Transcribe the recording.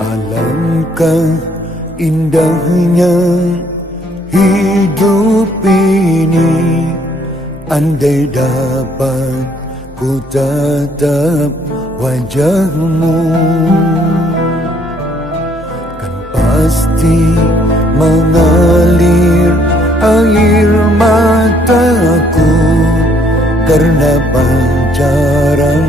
Alangkah indahnya hidup ini, andai dapat ku tatap wajahmu, kan pasti mengalir air mataku karena pancaran